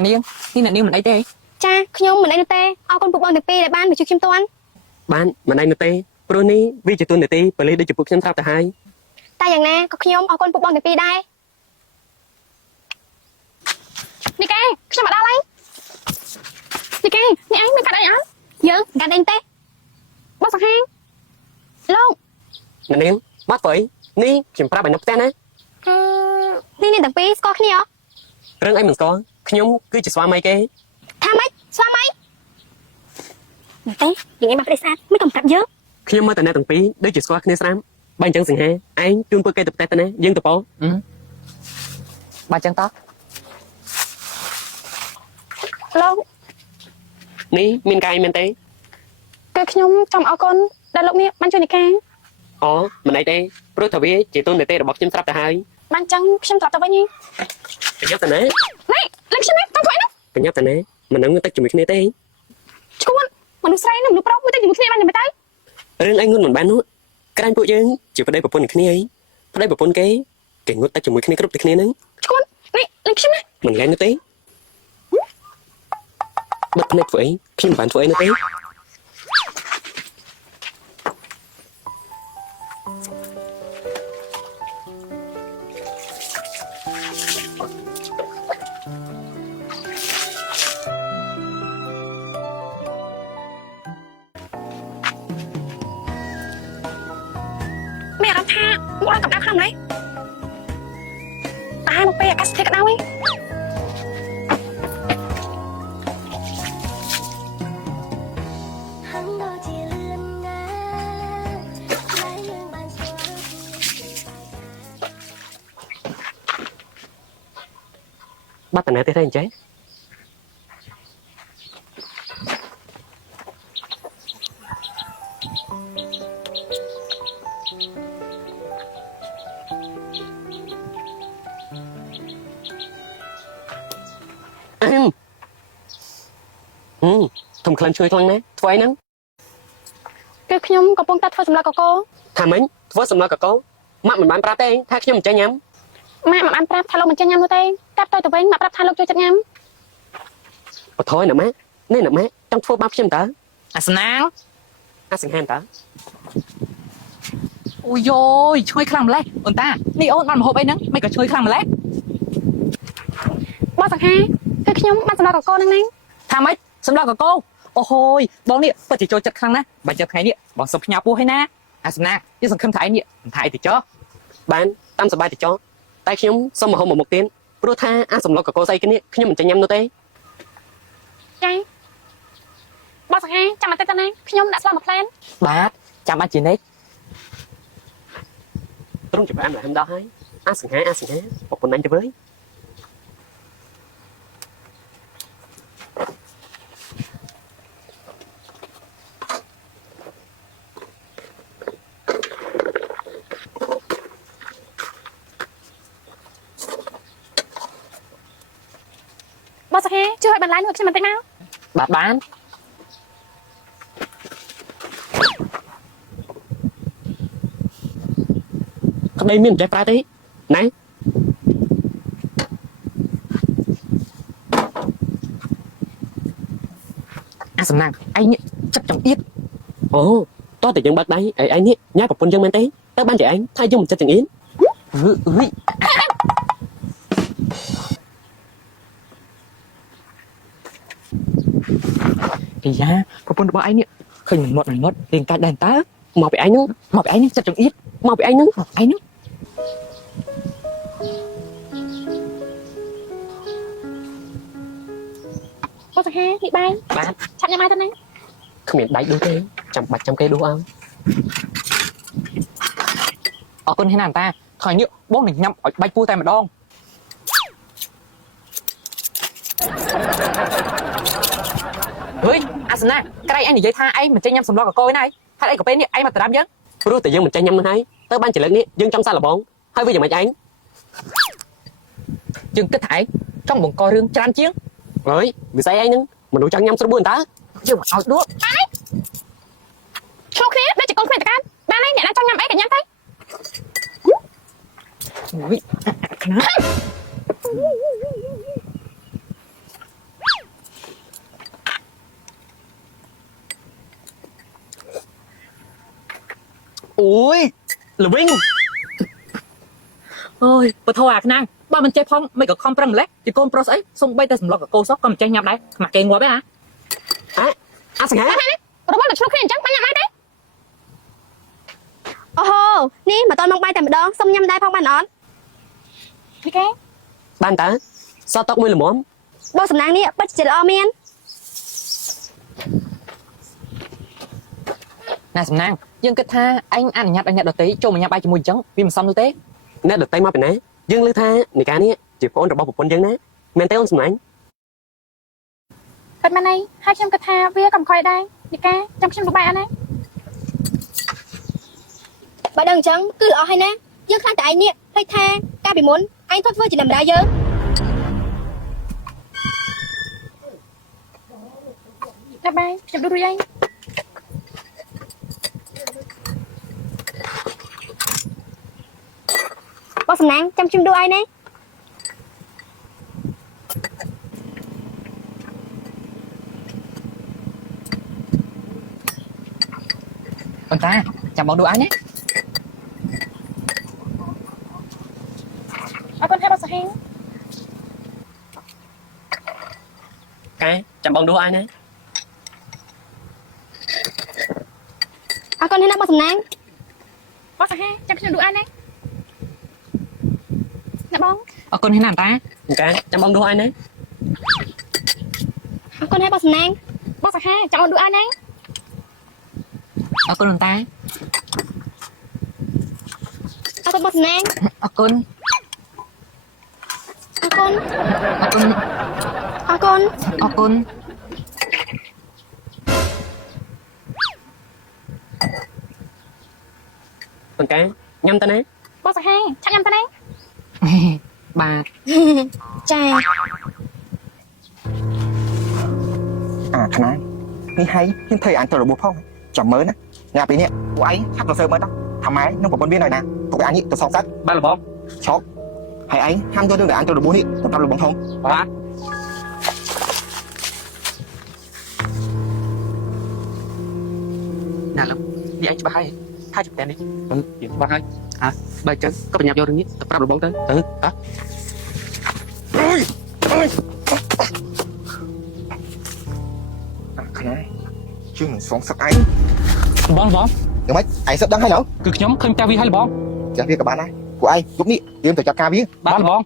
Nè Niên, mình ấy thế. Cha,ខ្ញុំមិនអីនោះទេអរគុណពួកបងទាំងពីរដែលបានមកជួយខ្ញុំទាន់បានមិនឯងនោះទេព្រោះនេះវាជាទូននីតិប៉ូលីសដូចជាពួកខ្ញុំស្រាប់ទៅហើយតែយ៉ាងណាក៏ខ្ញុំអរគុណពួកបងទាំងពីរដែរនេះកែខ្ញុំមកដល់ហើយនេះកែនេះឯងមិនកាត់អីអត់យើងកាត់អីទេបងសង្ហាលោក អ្នកនាងមកធ្វើអីនេះខ្ញុំប្រាប់ឲ្យនៅផ្ទះណានេះទាំងពីរស្គាល់គ្នាអត់ រឿងអីមិនស្គាល់ខ្ញុំគឺជាស្វាមីគេថាម៉េចស្វាមីទៅយើងឯងមកប្រេះស្អាតមិនកំប្រាប់យើងខ្ញុំមើលតែអ្នកទាំងពីរដូចជាស្គាល់គ្នាស្រាប់បើអញ្ចឹងសង្ហាឯងជូនពួកគេទៅផ្ទះទៅណាយើងទៅពោបើចឹងតោះលោក នេះមានកាយមែនទេគឺខ្ញុំចង់អរគុណដែលលោកនេះបានជួយនិកាអូមិនអីទេព្រោះថាវាជាទូននីតិរបស់ខ្ញុំស្រាប់ទៅហើយបានចឹងខ្ញុំត្រឡប់ទៅវិញហីប្រញាប់ទៅណានេះលេងខ្ញុំនេះទៅធ្វើអីនោះប្រញាប់ទៅណាមិននឹងទឹកជាមួយគ្នាទេឈួនមនុស្សស្រីនិងមនុស្សប្រុសមួយទៅជាមួយគ្នាបានយ៉ាងម៉េចទៅរឿងអីងុនមិនបាននោះក្រាញ់ពួកយើងជាប្តីប្រពន្ធគ្នាអីប្តីប្រពន្ធគេងុតទឹកជាមួយគ្នាគ្រប់តែគ្នានឹងឈួននេះលេងខ្ញុំណាមិនលែងនោះទេបិទភ្នែកធ្វើអីខ្ញុំមិនបានធ្វើអីនោះទេមានអារម្មណ៍ថាមកដល់កម្ដៅខ្លាំងម្ល៉េះតែមកពេលអាកាសធាតុក្តៅហីបាត់តាណាទេអញ្ចឹងធំក្លិនជួយខ្លាំងណាស់ធ្វើអីហ្នឹងគឺខ្ញុំកំពុងតែធ្វើសម្លកកូរថាម៉េចធ្វើសម្លកកូរម៉ាក់មិនបានប្រាប់ទេថាខ្ញុំមិនចេះញ៉ាំម៉ាក់មិនបានប្រាប់ថាលោកមិនចេះញ៉ាំនោះទេតែទៅវិញម៉ាក់ប្រាប់ថាលោកជួយចិត្តញ៉ាំបថយណាម៉ាក់នេះណាម៉ាក់ចង់ធ្វើបាបខ្ញុំតើអាសនាងអាសង្ហានតើអូយយឈ្ងុយខ្លាំងម្ល៉េះអូនតានេះអូនបានមកហូបអីហ្នឹងមិនក៏ឈ្ងុយខ្លាំងម្ល៉េះបងសង្ហាគឺខ្ញុំបានសម្លកកូរហ្នឹងថាម៉េចសម្រាប់កកោអូហូយបងនេះពិតជាចូលចិត្តខ្លាំងណាស់បើចិត្តថ្ងៃនេះបងសុំផ្ញើពោះឲ្យណាអាសនានេះសង្ឃឹមថាឯនេះមិនថាអីទៅចុះបានតាមសប្បាយទៅចុះតែខ្ញុំសុំមកហូបមកមុខទៀតព្រោះថាអាសម្លកកកស្អីគ្នាខ្ញុំមិនចេះញ៉ាំនោះទេចាបងសង្ហាចាំមកទៅណាខ្ញុំដាក់ស្លមកផ្លែនបាទចាំបានជានិចត្រង់ច្បាស់ម្ល៉េះដល់ហើយអាសង្ហាប្រពន្ធអញទៅវើយបងសង្ហាជួយឲ្យបន្លែមួយខ្ញុំបន្តិចមកបាទបានក្តីមានចេះប្រើទេណែអាសំណាងឯងនេះចិត្តចង្អៀតអូតោះតែយើងបើកដៃឯងនេះញ៉ាំប្រពន្ធយើងមែនទេតើបានជាឯងថាយើងមិនចិត្តចង្អៀតអឺពីយ៉ាប្រពន្ធរបស់ឯងនេះឃើញមាត់រៀងកាច់ដែរតើមកពីឯងហ្នឹងចិត្តចង្អៀតមកពីឯងហ្នឹងបងសង្ហានេះបាយបាទឆាប់ញ៉ាំមកទៅណាគ្មានដៃដូចទេចាំបាច់ចាំគេដួសឲ្យអរគុណហេណាតាថ្ងៃនេះបងនឹងញ៉ាំឲ្យបាច់ពោះតែម្ដងហឺអាសនាក្រៃឯងនិយាយថាឯងមិនចេះញ៉ាំសម្លកកូរណាហេតុអីក៏ពេលនេះឯងមកត្រាំយើងព្រោះតែយើងមិនចេះញ៉ាំនឹងហើយទៅបានជាលើកនេះយើងចង់សាឡបងហើយវាយ៉ាងម៉េចឯងយើងគិតថាឯងចង់បង្ករឿងច្រើនជាងហើយវាស្អីឯងហ្នឹងមនុស្សចង់ញ៉ាំស្រួលតើយើងមកឲ្យដួសឈ្លោះគ្នាដូចជាកូនគ្នាតើបានហើយអ្នកណាចង់ញ៉ាំអីក៏ញ៉ាំទៅអូយខ្នា អូយល្វិញ អើយបើធោះអាខ្នាងបើមិនចេះផងមិនក៏ខំប្រឹងម្លេះជាកូនប្រុសស្អីសុំបីតែសម្លកកកោសោះក៏មិនចេះញ៉ាំដែរខ្មាស់គេងាប់ទេណា អាសង្ហា របស់តែឆ្លុះគ្នាអញ្ចឹងបាញ់ញ៉ាំដែរទេអូហូនេះមកតនមកបាយតែម្ដងសុំញ៉ាំដែរផងបានអត់នេះគេ បានតាសតតុកមួយល្មម បងសំណាងនេះពិតជាល្អមែន ណាសំណាងយើងគិតថាអញអនុញ្ញាតឲ្យអ្នកដទៃចូលមកញ៉ាំបាយជាមួយអញ្ចឹងវាមិនសមនោះទេ អ្នកដតីមកពីណាយើងលើថានីកានេះជាប្អូនរបស់ប្រពន្ធយើងណាមែនទេអូនសំណាញ់ ពិតមែនហើយហើយខ្ញុំគិតថាវាក៏មិនខុសដែរនេះកាចាំខ្ញុំទៅបាយអត់ណាបើដឹងអញ្ចឹងគឺល្អហើយណាយើងខ្លាចតែឯងនេះភ្លេចថាកាលពីមុនឯងធ្លាប់ធ្វើជាដំណើរយើងណាបាយខ្ញុំដួសរួចហើយបងសំណាងចាំខ្ញុំដួសឯងណា ប៉ុន្តែចាំបងដួសអញណា អរគុណហើយបងសាហាវ កែចាំបងដួសឲ្យណា អរគុណហើយណាបងសំណាងបងសាហាវចាំខ្ញុំដួសឯងណាណាបង អរគុណហើយណាតា កែចាំបងដួសឲ្យណា អរគុណហើយបងសំណាងបងសាហាវចាំបងដួសឯងណា អរគុណតា អរគុណបងសំណាង អរគុណ អរគុណ អរគុណ អរគុណ អរគុណ បងកែញ៉ាំទៅណា បងសាហាវឆាប់ញ៉ាំទៅណា បាទ ចា អាខ្នាងនេះហើយខ្ញុំធ្វើអានទៅរបួសផងចាំមើលណាញ៉ាំពីនេះពួកឯងឆាប់ទៅសើមើលទៅថាម៉ែនឹងប្រពន្ធវានៅណាពួកឯងនេះទៅសងសាច់ បានលបង ឈប់ហើយឯងហាមយករឿងដែលអានទៅរបួសនេះទៅប្រាប់លោកបងធំ បាទ ណាលោកនេះអញច្បាស់ហើយថាជិះតែនេះយើងច្បាស់ហើយបើអញ្ចឹងក៏ប្រញាប់យករឿងនេះទៅប្រាប់លោកបងទៅទៅ អាខ្នាងជឿនឹងសងសឹកឯង បងបង យ៉ាងម៉េចឯងសឹកដឹងហើយឡូវ គឺខ្ញុំឃើញតែវាហើយបង ចាស់វាក៏បានដែរពួកឯងយប់នេះយើងទៅចាប់ការវា បាទបង